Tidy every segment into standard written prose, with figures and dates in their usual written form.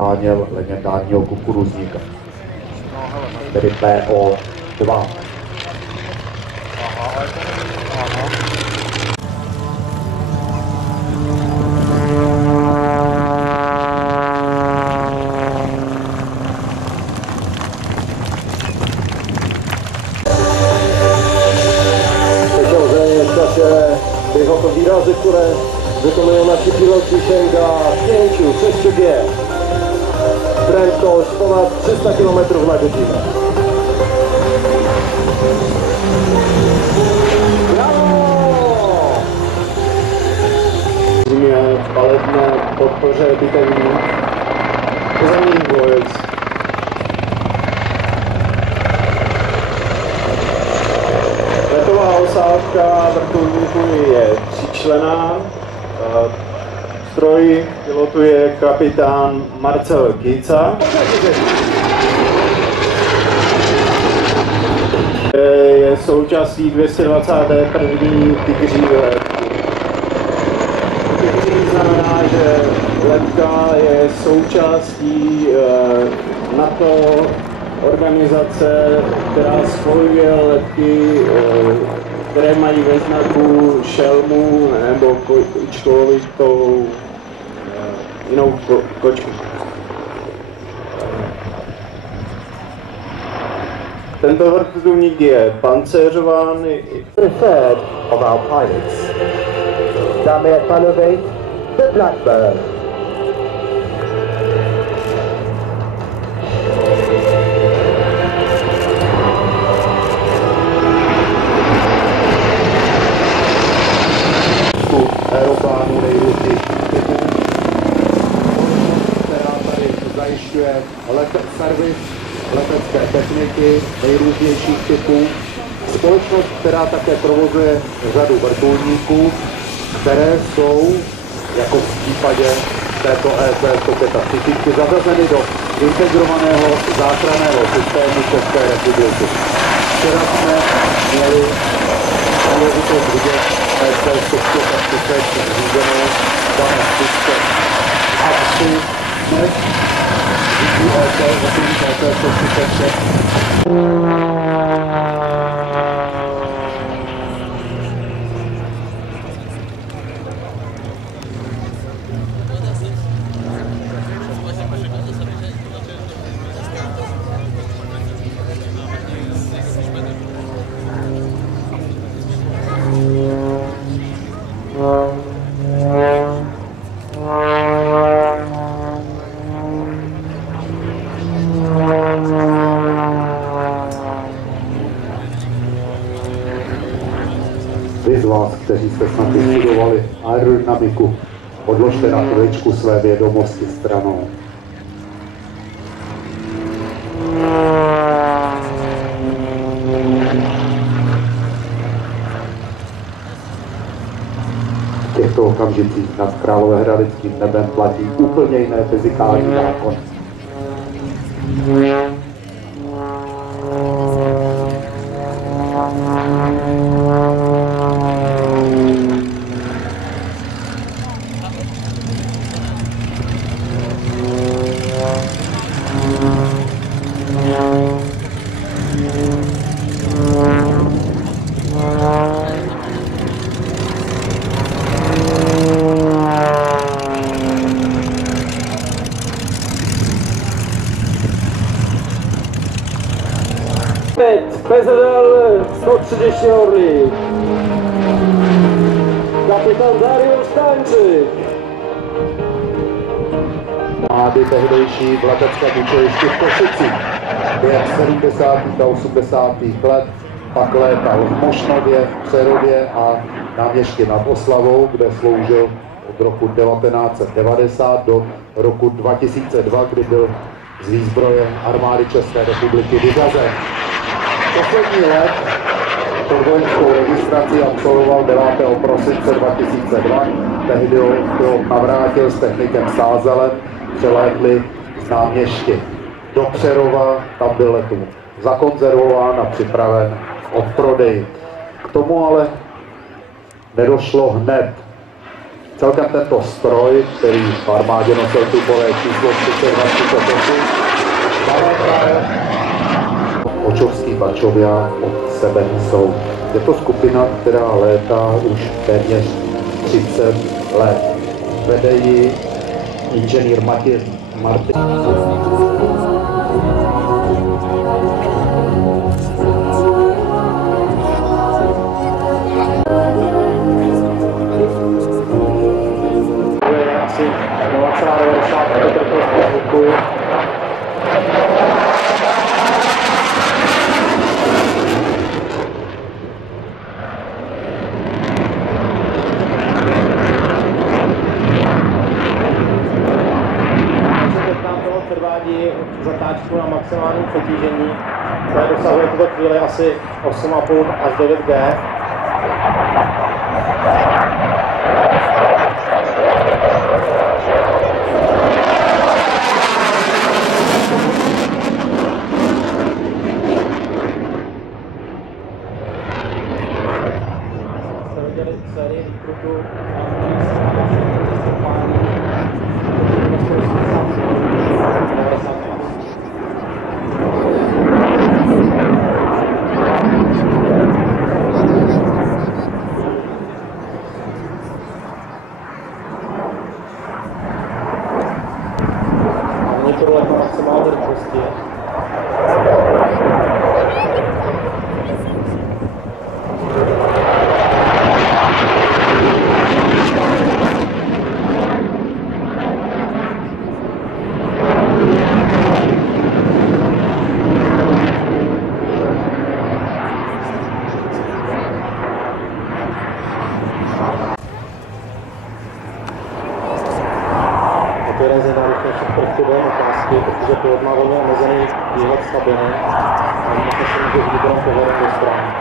Háněl legendárního kukuruzníka, tedy PO2. Běžoto výrazy, které vykonují naši piloti Šenga, Sněnču, Přešťubě. Prędkość ponad 300 km na godzinę. Brawo! Ziemia palebna podporze bitewni. Pozemní dvojec. Letová osádka vrtulníku je tříčlenná. Stroj pilotuje kapitán Marcel Kica. Je součástí 221. Tygří let. Tygří znamená, že letka je součástí NATO organizace, která spojuje letky, které mají ve znaku šelmu nebo kočkovitou jinou kočku. Tento vrtulník je pancéřován. Third of our pilots. Dámy a pánové, the Blackbird. Aeroplánu nejrůznějších typů, která tady zajišťuje servis letecké techniky nejrůznějších typů. Společnost, která také provozuje řadu vrtulníků, které jsou, jako v případě této EC-135, zařazeny do integrovaného záchranného systému České republiky. Včera jsme měli příležitost vidět EC-135 řízenou dané České akci. Dnes vidí EC-135. Vy z vás, kteří jste snad vystudovali aerodynamiku, odložte na chviličku své vědomosti stranou. V těchto okamžicích nad královéhradeckým nebem platí úplně jiné fyzikální zákony. PZL 130 Orlík. Kapitán Darius Stančík. Mlády tehdejší v leteckém učilišti v Košicích. Během 70. a 80. let pak létal v Mošnově, v Přerově a na Měšti nad Oslavou, kde sloužil od roku 1990 do roku 2002, kdy byl z výzbroje armády České republiky vyřazen. Poslední let pod vojenskou registraci absolvoval 9. prosince 2002, tehdy ho navrátil s technikem Sázelem, přelétli z Náměšti do Přerova, tam byl letům zakonzervován a připraven k odprodeji. K tomu ale nedošlo hned. Celkem tento stroj, který v armádě nosil typové číslo 3238, Očovský Bačovia od sebe jsou. Je to skupina, která létá už téměř 30 let. Vede ji inženýr Martin. Asi 0,90 metrů. Předvádí zatáčku na maximální přetížení, které dosahuje v tuto chvíli asi 8,5 až 9 G. Sérii výkrutů monitorujeme maximální rychlosti. To je jeden z nejnáročnějších prvků během otázky, protože pilot má velmi omezený výhled z kabiny a může se může s výborem pohledem do stran.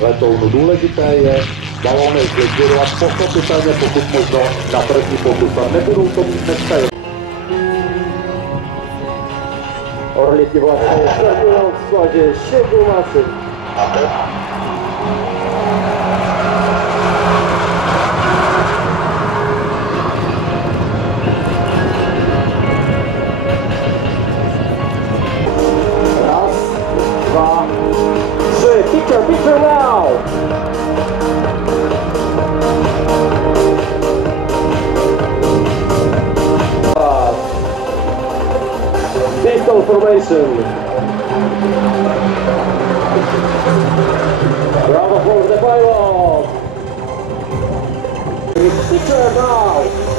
Letounu důležité je balóny zlikvidovat pochopitelně pokud možno na první pokus a nebudou to mít dneska. Orlíky vlastně startují v skladě 6 masy. Picture now! Pistol formation. Bravo for the pilot! Picture now!